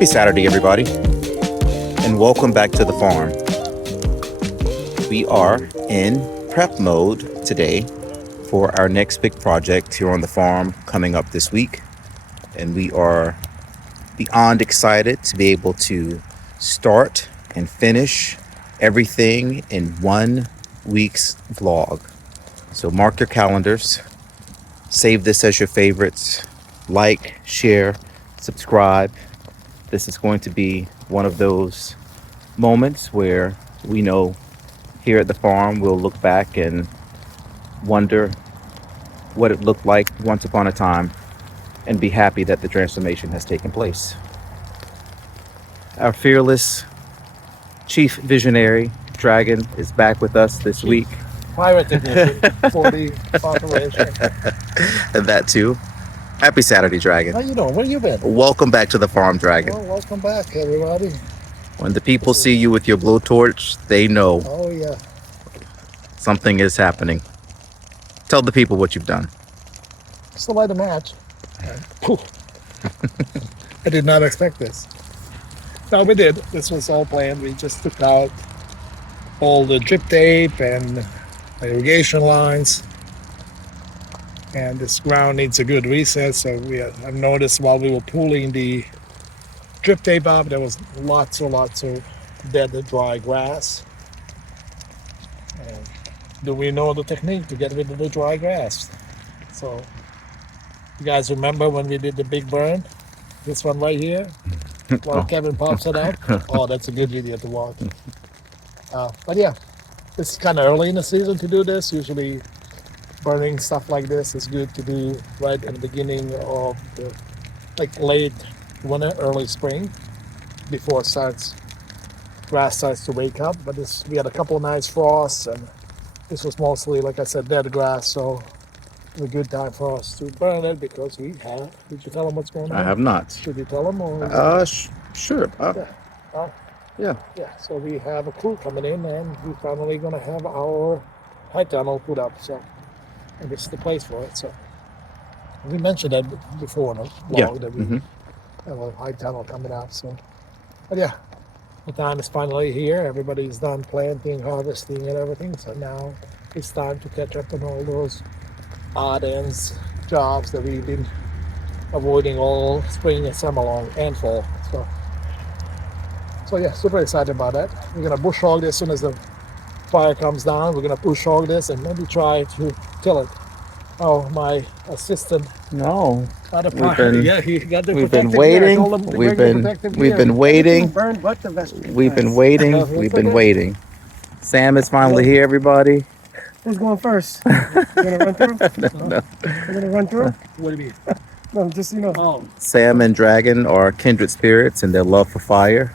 Happy Saturday, everybody, and welcome back to the farm. We are in prep mode today for our next big project here on the farm coming up this week. And we are beyond excited to be able to start and finish everything in 1 week's vlog. So mark your calendars, save this as your favorites, like, share, subscribe. This is going to be one of those moments where we know here at the farm we'll look back and wonder what it looked like once upon a time and be happy that the transformation has taken place. Our fearless chief visionary, Dragon, is back with us this week. Pirate technician for the operation. And that too. Happy Saturday, Dragon. How you doing? Where you been? Welcome back to the farm, Dragon. Well, welcome back, everybody. When the people see you with your blowtorch, they know Oh, yeah. something is happening. Tell the people what you've done. Just to light a match. I did not expect this. No, we did. This was all planned. We just took out all the drip tape and irrigation lines. And this ground needs a good reset. So I noticed while we were pulling the drip tape up, there was lots of dead, dry grass. Do we know the technique to get rid of the dry grass? So, you guys remember when we did the big burn? This one right here? While Kevin pops it up? Oh, that's a good video to watch. But yeah, it's kind of early in the season to do this. Usually, burning stuff like this is good to do right in the beginning of the, like late winter, early spring, before grass starts to wake up. But we had a couple of nice frosts, and this was mostly, like I said, dead grass. So it's a good time for us to burn it because we have. Did you tell them what's going on? I have not. Should you tell them? Or Sure. Yeah. Yeah. So we have a crew coming in, and we're finally going to have our high tunnel put up. So. And this is the place for it. So we mentioned that before in the vlog that we have a high tunnel coming up. So, but yeah, the time is finally here. Everybody's done planting, harvesting, and everything. So now it's time to catch up on all those odd ends jobs that we've been avoiding all spring and summer long and fall. So yeah, super excited about that. We're gonna bush hog this as soon as the fire comes down. We're gonna push hog this and maybe try to till it. Oh, my assistant. No. Other part. Yeah, he got the We've protective been waiting. gear. We've been waiting. We've been waiting. We've been waiting. Sam is finally here, everybody. Who's going first? You gonna run through? No. You gonna run through? What do you mean? No, just you know. Sam and Dragon are kindred spirits in their love for fire.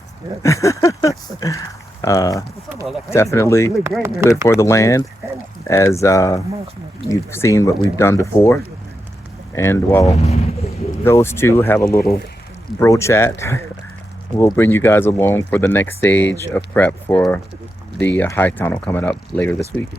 Definitely good for the land, as you've seen what we've done before. And while those two have a little bro chat, we'll bring you guys along for the next stage of prep for the high tunnel coming up later this week.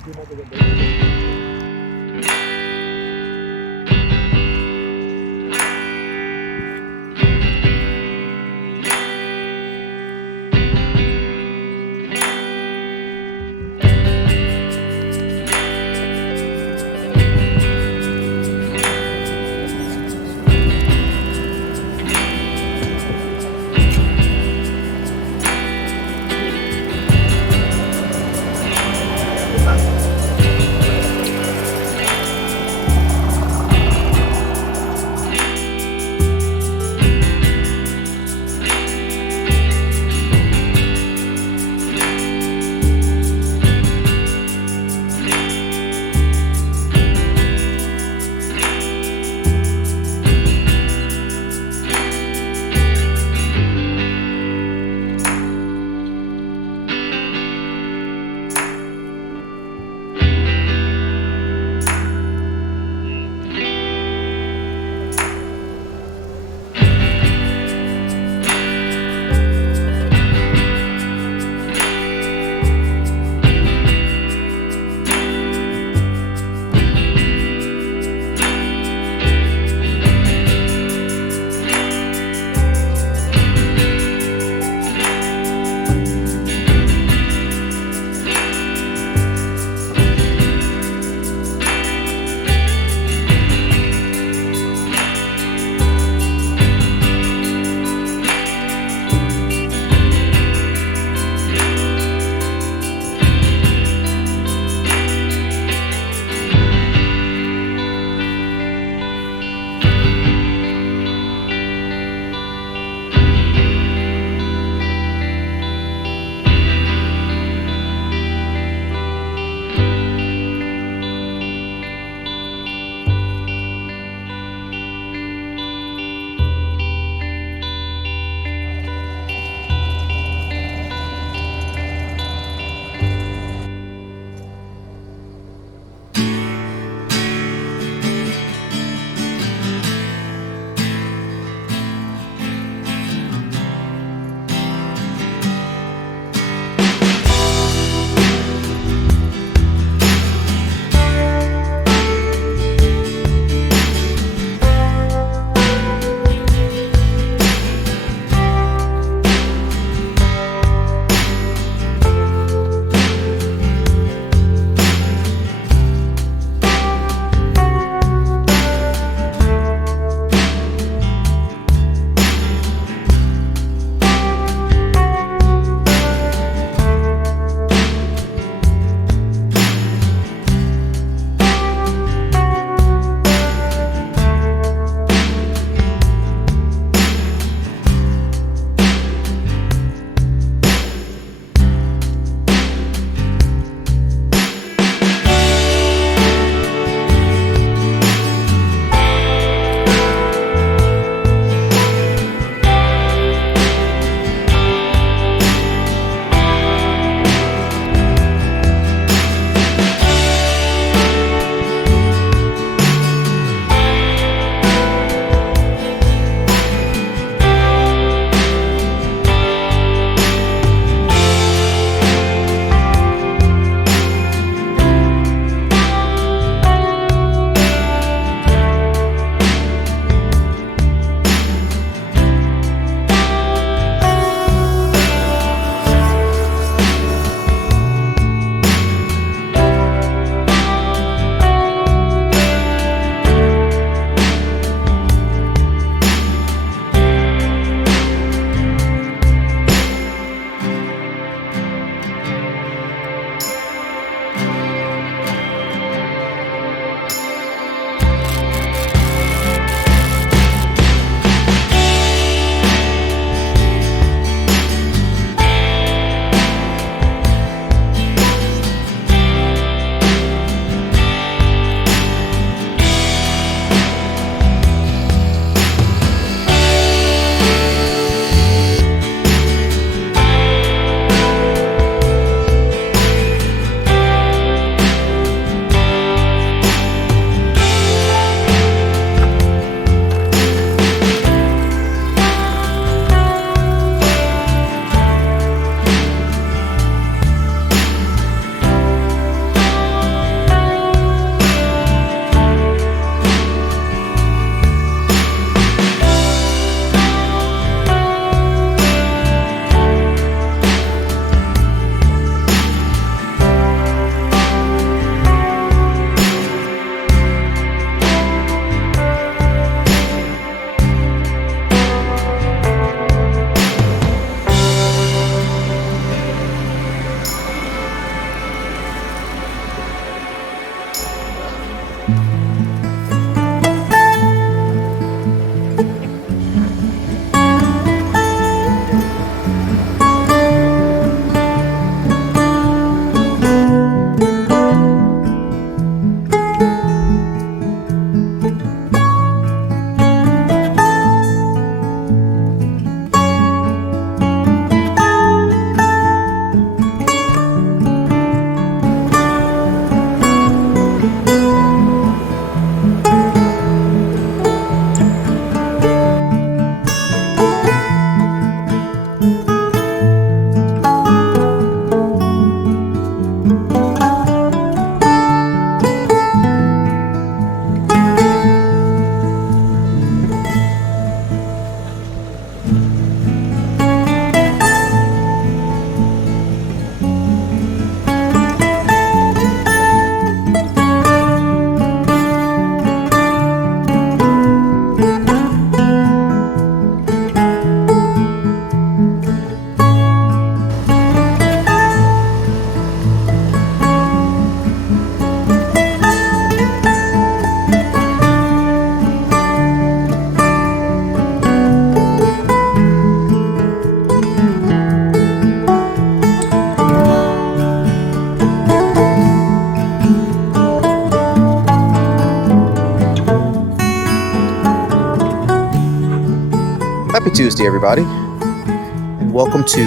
Happy Tuesday, everybody, and welcome to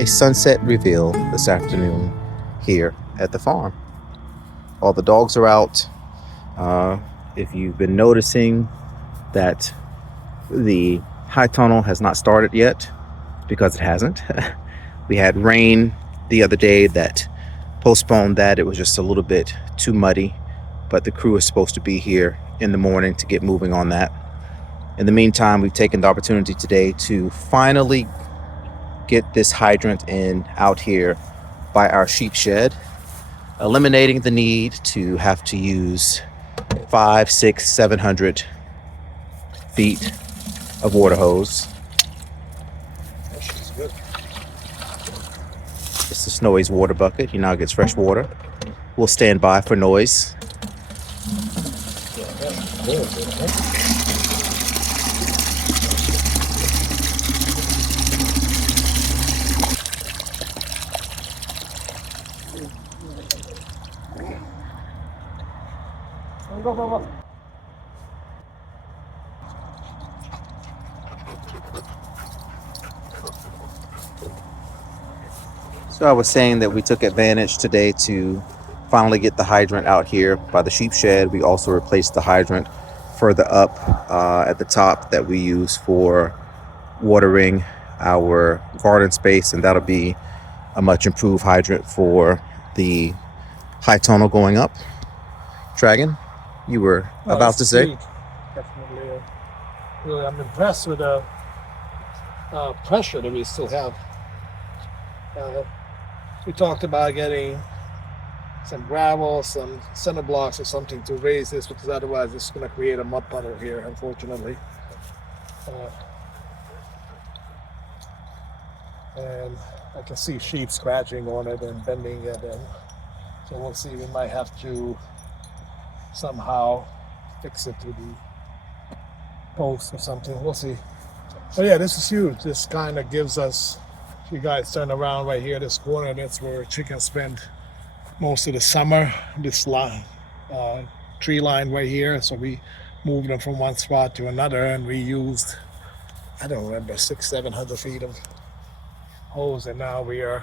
a sunset reveal this afternoon here at the farm. All the dogs are out. If you've been noticing that the high tunnel has not started yet, because it hasn't. We had rain the other day that postponed that. It was just a little bit too muddy, but the crew is supposed to be here in the morning to get moving on that. In the meantime, we've taken the opportunity today to finally get this hydrant in out here by our sheep shed, eliminating the need to have to use 500, 600, 700 feet of water hose. She's good. It's the Snowy's water bucket. He now gets fresh water. We'll stand by for noise. Yeah, that's very good. Huh? Go. So I was saying that we took advantage today to finally get the hydrant out here by the sheep shed. We also replaced the hydrant further up at the top that we use for watering our garden space, and that'll be a much improved hydrant for the high tunnel going up. Dragon, you were about to say? Huge. Definitely. Really, I'm impressed with the pressure that we still have. We talked about getting some gravel, some cinder blocks or something to raise this, because otherwise it's going to create a mud puddle here, unfortunately. And I can see sheep scratching on it and bending it, and so we'll see. We might have to somehow fix it to the post or something. We'll see. But yeah, this is huge. This kind of gives us, if you guys turn around right here, this corner, that's where chickens spend most of the summer. This line, tree line right here. So we moved them from one spot to another, and we used, I don't remember, 600-700 feet of hose, and now we are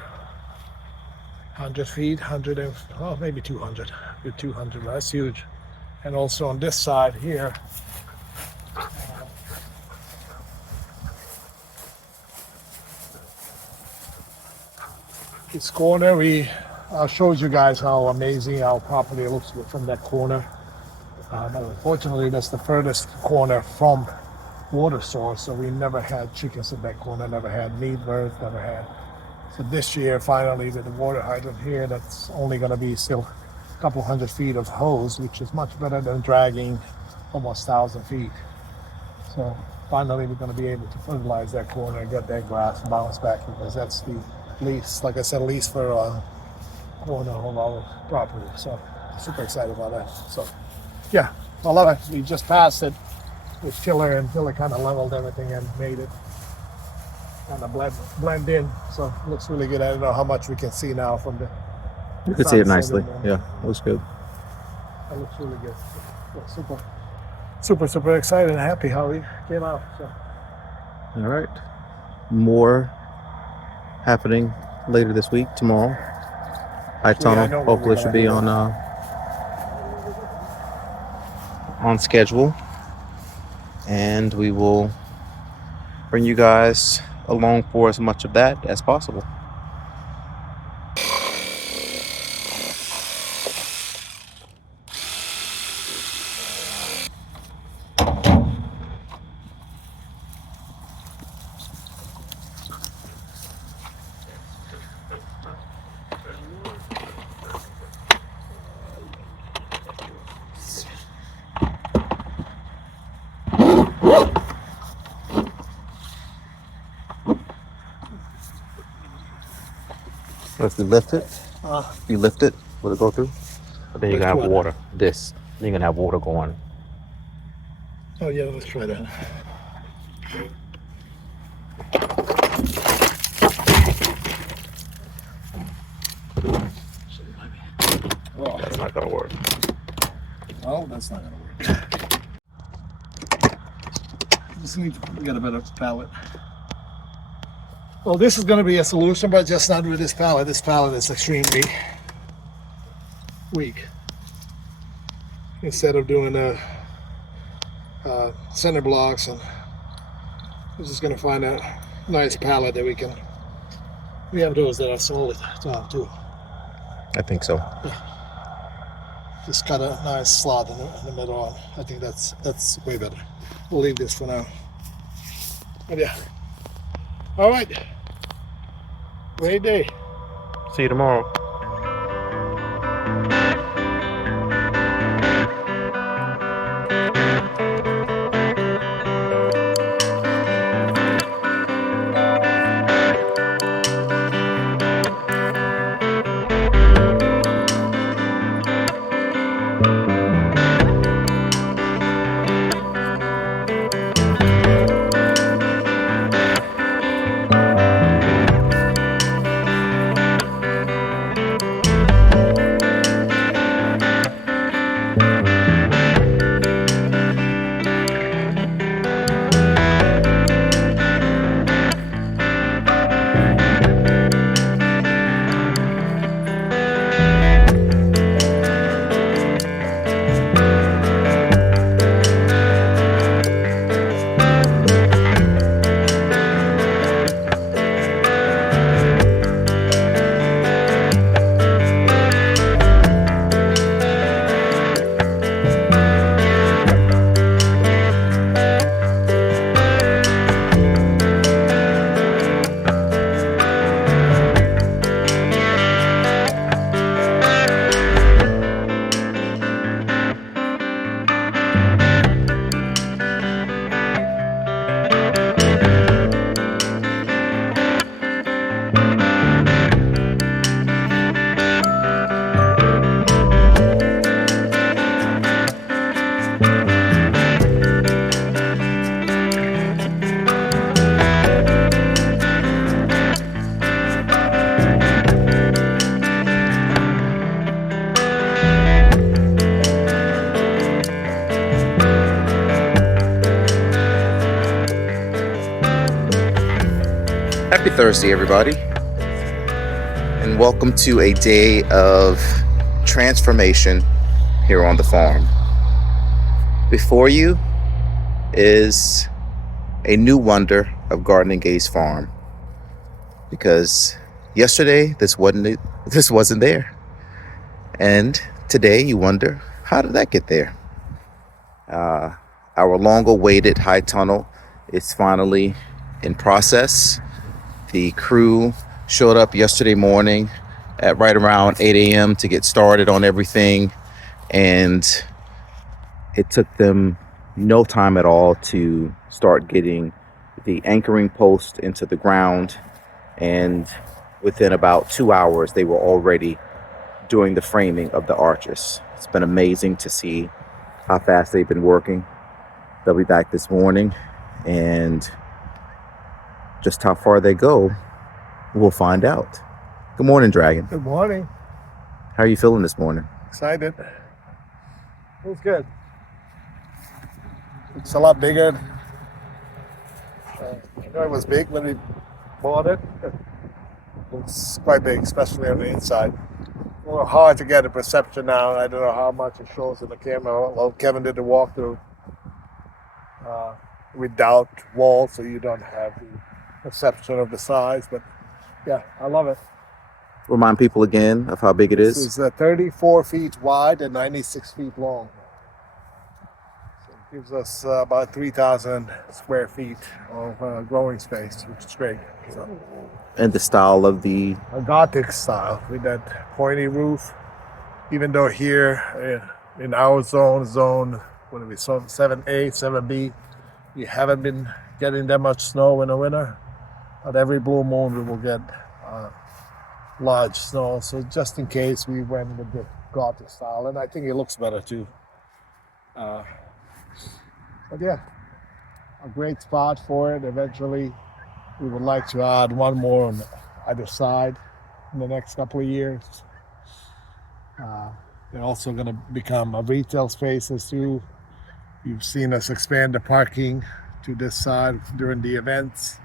100 feet, maybe 200. With 200, that's huge. And also on this side here, this corner, I showed you guys how amazing our property looks from that corner. But unfortunately, that's the furthest corner from water source, so we never had chickens in that corner, never had meat birds, never had. So this year, finally, with the water hydrant here, that's only going to be still a couple hundred feet of hose, which is much better than dragging almost 1,000 feet. So finally, we're going to be able to fertilize that corner and get that grass bounced back, because that's the least, like I said, least for corner of our property. So super excited about that. So yeah, I love it. We just passed it with tiller, and tiller kind of leveled everything and made it kind of blend in. So it looks really good. I don't know how much we can see now from the. You can see it nicely. Yeah, looks good. That looks really good. Yeah, super excited and happy how we came out. So. All right. More happening later this week, tomorrow. High tunnel hopefully should be on schedule, and we will bring you guys along for as much of that as possible. So if you lift it, will it go through? But then you're gonna have water. Then you're gonna have water going. Oh yeah, let's try that. Oh, that's not gonna work. Oh, that's not gonna work. Just need to get a better pallet. Well, this is going to be a solution, but just not with this pallet. This pallet is extremely weak. Instead of doing the center blocks, and we're just going to find a nice pallet that we have those that are solid too. I think so. Just cut a nice slot in the middle, and I think that's way better. We'll leave this for now. But yeah. All right. Great day. See you tomorrow. Happy Thursday, everybody, and welcome to a day of transformation here on the farm. Before you is a new wonder of Gardening Gays Farm, because yesterday this wasn't there, and today you wonder, how did that get there? Our long-awaited high tunnel is finally in process. The crew showed up yesterday morning at right around 8 a.m. to get started on everything, and it took them no time at all to start getting the anchoring post into the ground, and within about 2 hours they were already doing the framing of the arches. It's been amazing to see how fast they've been working. They'll be back this morning, and just how far they go, we'll find out. Good morning, Dragon. Good morning. How are you feeling this morning? Excited. It's good. It's a lot bigger. I know it was big when we bought it. It's quite big, especially on the inside. A little hard to get a perception now. I don't know how much it shows in the camera. Well, Kevin did the walkthrough without walls, so you don't have the perception of the size. But yeah, I love it. Remind people again of how big it is. It's 34 feet wide and 96 feet long. So it gives us about 3,000 square feet of growing space, which is great. So, And the style of the... a Gothic style with that pointy roof. Even though here in our zone, what are we, zone 7A, 7B, we haven't been getting that much snow in the winter. At every blue moon we will get large snow, so just in case we went with the Gothic style, and I think it looks better too. But yeah, a great spot for it. Eventually we would like to add one more on either side in the next couple of years. They're also going to become a retail spaces too. You've seen us expand the parking to this side during the events.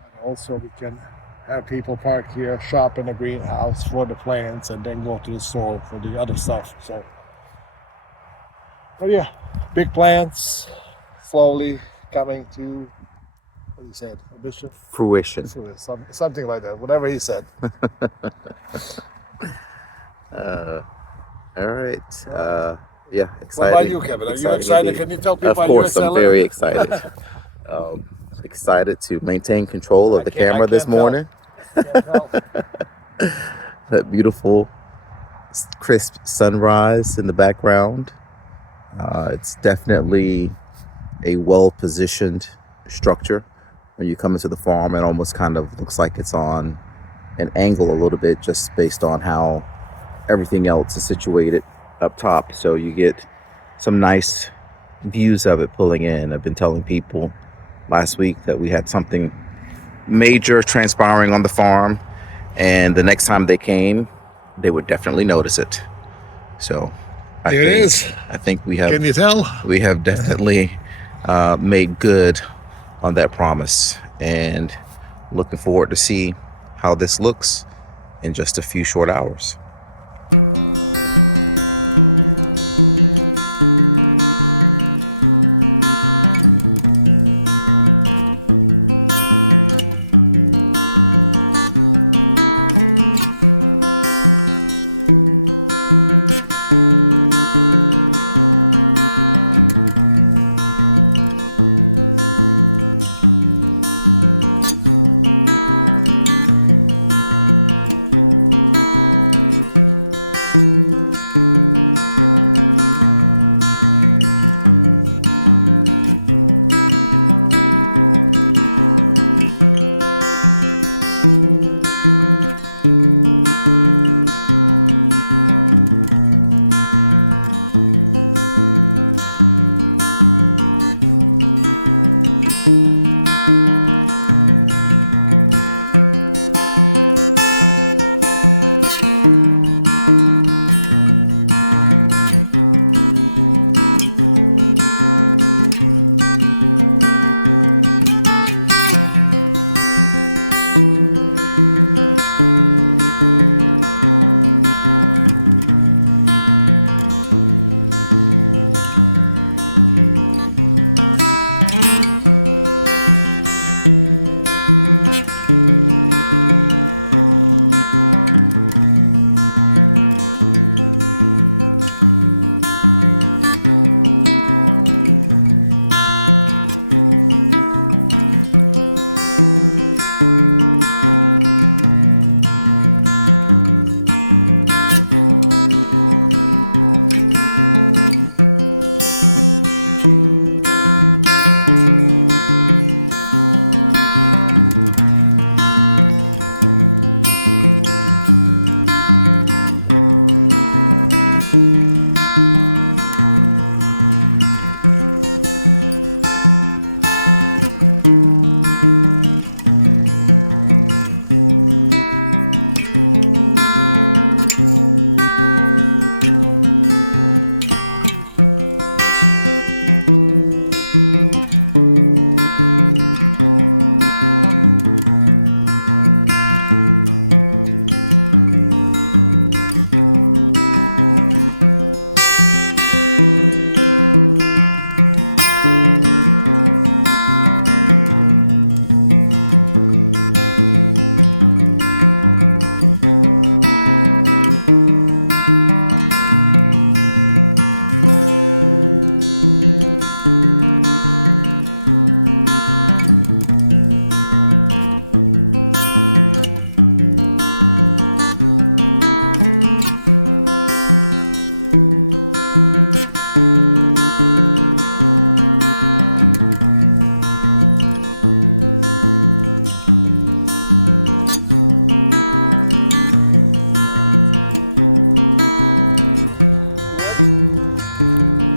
And also we can have people park here, shop in the greenhouse for the plants, and then go to the store for the other stuff. So, but yeah, big plants slowly coming to, what do you say, ambition? Fruition. Something like that, whatever he said. All right. Yeah, What exciting. about you, Kevin? Are you excited? indeed. Can you tell people Of how course, you're I'm selling? very excited. Excited to maintain control of the camera this can't tell. morning. That beautiful, crisp sunrise in the background. It's definitely a well-positioned structure. When you come into the farm, it almost kind of looks like it's on an angle a little bit, just based on how everything else is situated up top. So you get some nice views of it pulling in. I've been telling people last week that we had something major transpiring on the farm, and the next time they came, they would definitely notice it. So Here it is. I think we Can have you tell? definitely made good on that promise, and looking forward to see how this looks in just a few short hours.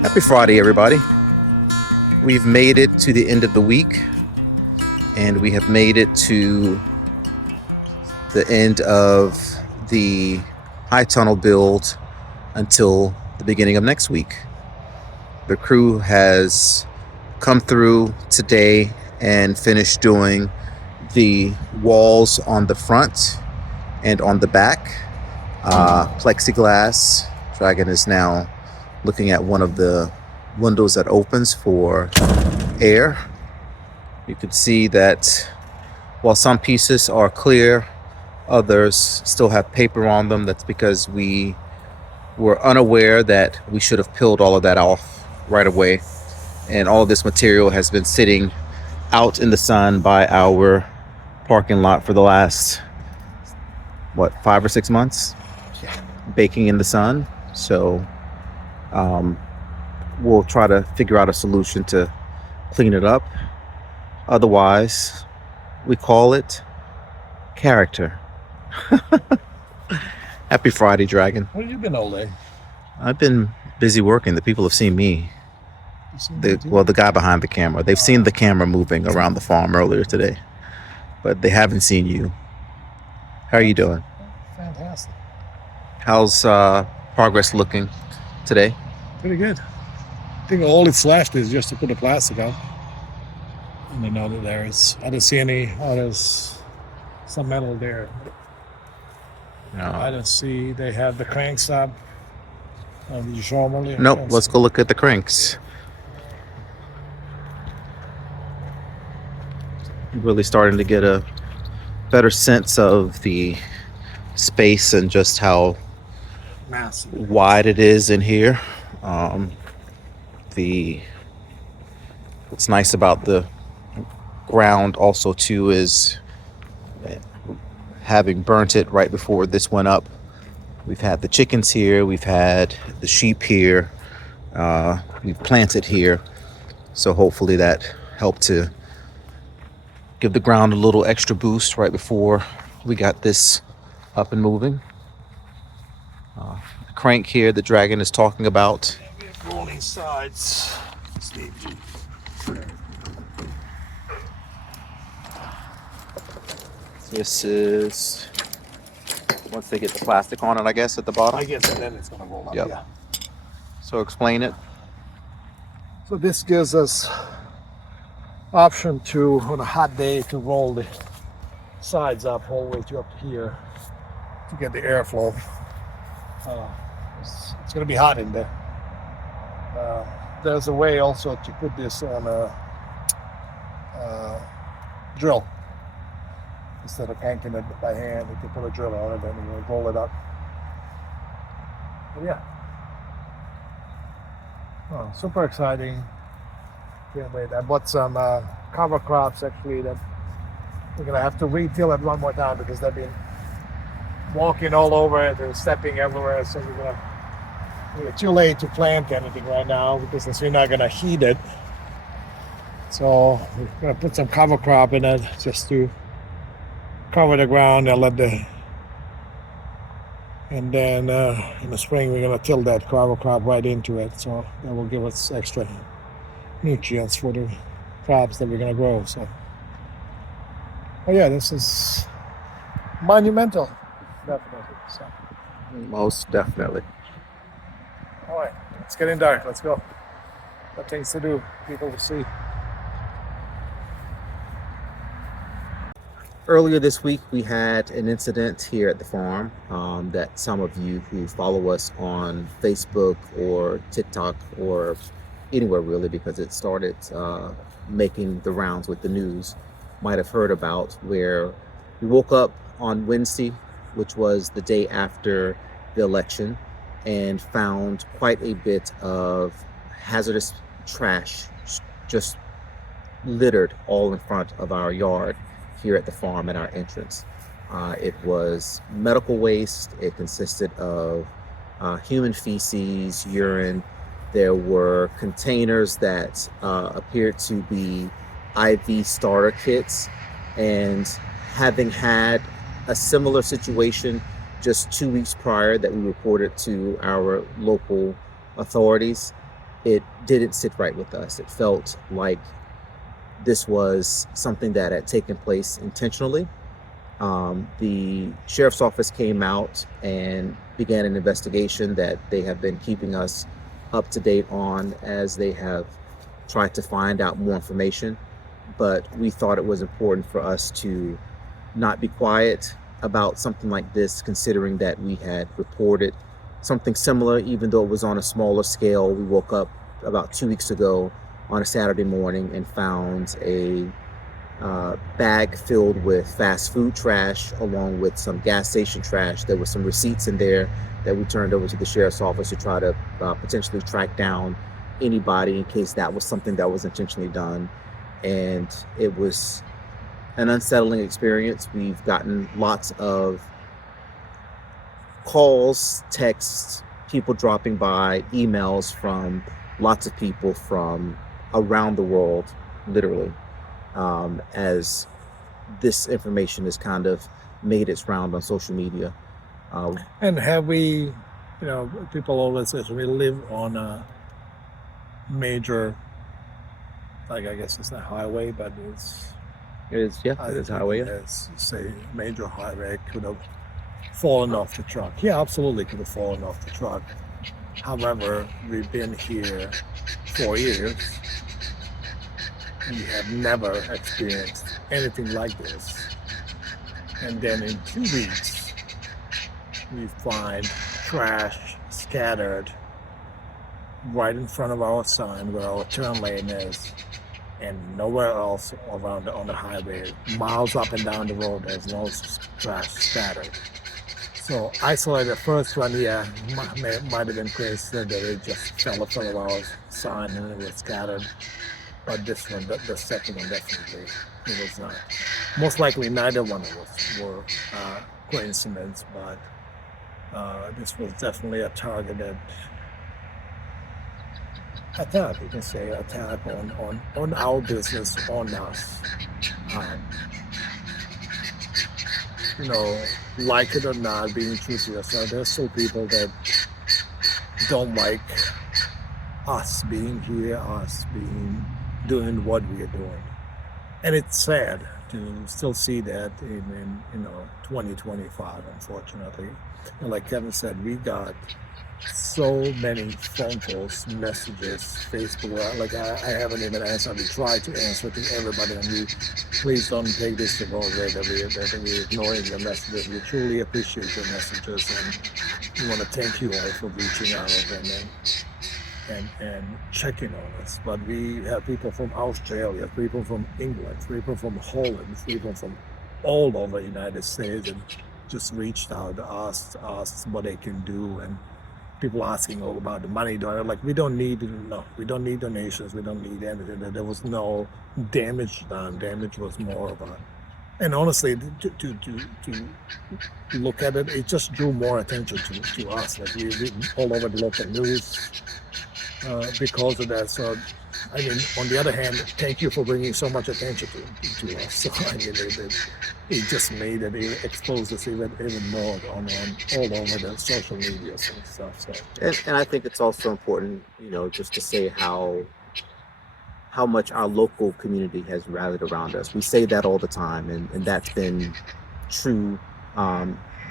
Happy Friday, everybody. We've made it to the end of the week, and we have made it to the end of the high tunnel build until the beginning of next week. The crew has come through today and finish doing the walls on the front and on the back. Plexiglass. Dragon is now looking at one of the windows that opens for air. You can see that while some pieces are clear, others still have paper on them. That's because we were unaware that we should have peeled all of that off right away. And all of this material has been sitting out in the sun by our parking lot for the last, 5 or 6 months? Yeah. Baking in the sun. So we'll try to figure out a solution to clean it up. Otherwise, we call it character. Happy Friday, Dragon. Where you been all day? I've been busy working. The people have seen me. You seen me too? The guy behind the camera. They've seen the camera moving around the farm earlier today, but they haven't seen you. How are you doing? Fantastic. How's progress looking today? Pretty good. I think all it's left is just to put the plastic up. And I know that I don't see any, there's some metal there. I don't see, they have the cranks up. Did you show them earlier? Nope. Yes. Let's go look at the cranks. Really starting to get a better sense of the space and just how Massive. wide it is in here. What's nice about the ground also too is having burnt it right before this went up. We've had the chickens here, we've had the sheep here, we've planted here, so hopefully that helped to give the ground a little extra boost right before we got this up and moving. The crank here the Dragon is talking about. We're going these sides. Steve. This is once they get the plastic on it, I guess, at the bottom. I guess then it's going to roll up. Yep. Yeah. So explain it. So this gives us option to, on a hot day, to roll the sides up all the way to up here to get the airflow. It's going to be hot in there. There's a way also to put this on a drill. Instead of cranking it by hand, if you put a drill on it, then we'll roll it up. But yeah. Super exciting. Can't wait. I bought some cover crops actually that we're gonna have to re-till it one more time because they've been walking all over it and stepping everywhere. So we're too late to plant anything right now because since we're not gonna heat it. So we're gonna put some cover crop in it just to cover the ground and and then in the spring we're gonna till that cover crop right into it. So that will give us extra nutrients for the crops that we're gonna grow. So, oh yeah, this is monumental, definitely. So, Most definitely. all right, it's getting dark. Let's go. Got things to do. People to see. Earlier this week, we had an incident here at the farm that some of you who follow us on Facebook or TikTok or anywhere really, because it started making the rounds with the news, might have heard about, where we woke up on Wednesday, which was the day after the election, and found quite a bit of hazardous trash just littered all in front of our yard here at the farm at our entrance. It was medical waste. It consisted of human feces, urine. There were containers that appeared to be IV starter kits. And having had a similar situation just 2 weeks prior that we reported to our local authorities, it didn't sit right with us. It felt like this was something that had taken place intentionally. The sheriff's office came out and began an investigation that they have been keeping us up to date on, as they have tried to find out more information, but we thought it was important for us to not be quiet about something like this, considering that we had reported something similar, even though it was on a smaller scale. We woke up about 2 weeks ago on a Saturday morning and found a bag filled with fast food trash along with some gas station trash. There were some receipts in there that we turned over to the sheriff's office to try to potentially track down anybody in case that was something that was intentionally done. And it was an unsettling experience. We've gotten lots of calls, texts, people dropping by, emails from lots of people from around the world, literally, as this information has kind of made its round on social media. And have we, people always say we live on a major, like I guess it's not highway, but it's It's a highway. Yeah. It's say major highway could have fallen off the truck. Yeah, absolutely could have fallen off the truck. However, we've been here 4 years. We have never experienced anything like this. And then in 2 weeks, we find trash scattered right in front of our sign where our turn lane is, and nowhere else around on the highway. Miles up and down the road, there's no trash scattered. So isolated first one, yeah, might have been case that it just fell in front of our sign and it was scattered. But this one, the second one, definitely, it was not. Most likely, neither one of us were coincidence, but this was definitely a targeted attack. You can say attack on our business, on us. Like it or not, being true to yourself, there's still people that don't like us being here, us doing what we are doing. And it's sad to still see that in 2025, unfortunately. And like Kevin said, we got so many phone calls, messages, Facebook. Like I haven't even answered. We tried to answer to everybody, and we please don't take this the wrong way that we're ignoring your messages. We truly appreciate your messages, and we want to thank you all for reaching out and checking on us. But we have people from Australia, people from England, people from Holland, people from all over the United States, and just reached out to ask what they can do, and people asking all about the money. Like, we don't need donations, we don't need anything. There was no damage done. Damage was more of a, and honestly, to look at it, it just drew more attention to us. Like we all over the local news because of that. So, I mean, on the other hand, thank you for bringing so much attention to us. So, I mean, it just made it exposed us even more on all over the social media and stuff. So, and I think it's also important, just to say how much our local community has rallied around us. We say that all the time, and that's been true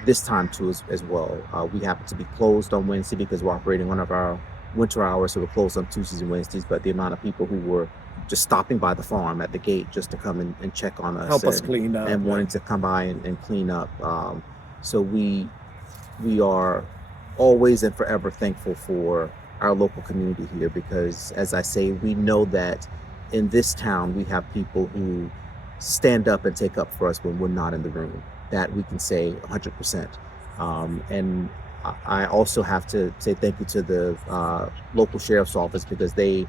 this time too as well. We happen to be closed on Wednesday because we're operating one of our winter hours, so we're closed on Tuesdays and Wednesdays, but the amount of people who were just stopping by the farm at the gate just to come and check on us, help us clean up, and wanting to come by and clean up. So we are always and forever thankful for our local community here, because, as I say, we know that in this town we have people who stand up and take up for us when we're not in the room. That we can say 100%. And I also have to say thank you to the local sheriff's office, because they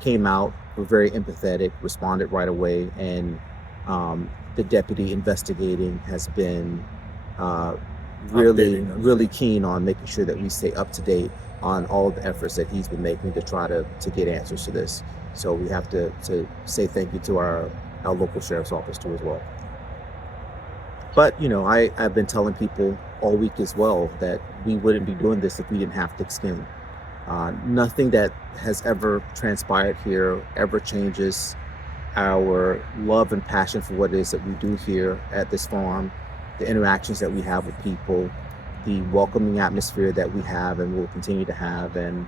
came out, were very empathetic, responded right away, and the deputy investigating has been really keen on making sure that we stay up to date on all of the efforts that he's been making to try to get answers to this. So we have to say thank you to our local sheriff's office too as well. But I've been telling people all week as well that we wouldn't be doing this if we didn't have thick skin. Nothing that has ever transpired here ever changes our love and passion for what it is that we do here at this farm, the interactions that we have with people, the welcoming atmosphere that we have and will continue to have, and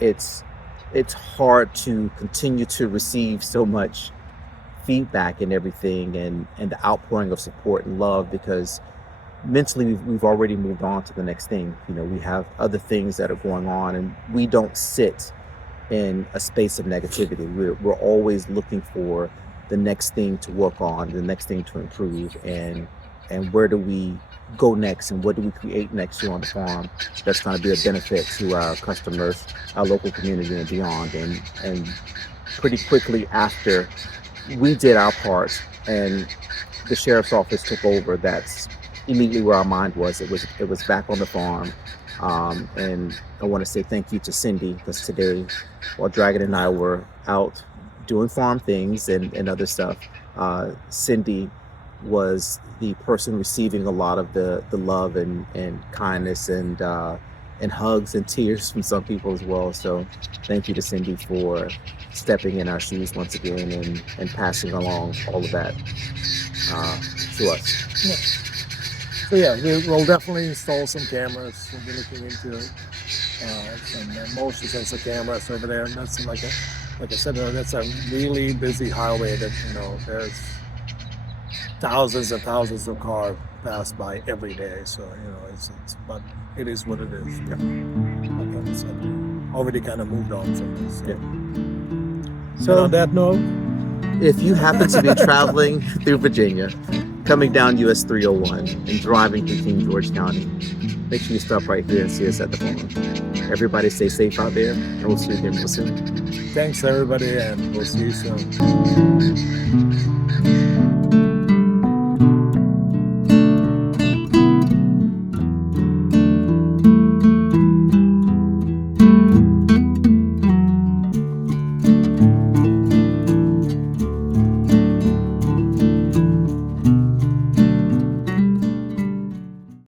it's it's hard to continue to receive so much feedback and everything, and the outpouring of support and love, because mentally we've already moved on to the next thing. You know, we have other things that are going on, and we don't sit in a space of negativity. We're always looking for the next thing to work on, the next thing to improve, and where do we go next, and what do we create next here on the farm that's going to be a benefit to our customers, our local community, and beyond. And pretty quickly after we did our part and the sheriff's office took over, that's immediately where our mind was. It was back on the farm. And I want to say thank you to Cindy, because today, while Dragon and I were out doing farm things and other stuff, Cindy was the person receiving a lot of the love and kindness and hugs and tears from some people as well. So thank you to Cindy for stepping in our shoes once again and passing along all of that to us. So yeah, we'll definitely install some cameras. We'll be looking into some motion sensor cameras over there. And that's like I said, that's a really busy highway that, you know, there's thousands and thousands of cars pass by every day. So, you know, but it is what it is. Yeah. Like I said, already kind of moved on from this. Yeah. So on that note, if you happen to be traveling through Virginia, coming down US 301 and driving through King George County, make sure you stop right here and see us at the farm. Everybody stay safe out there, and we'll see you again real soon. thanks everybody, and we'll see you soon.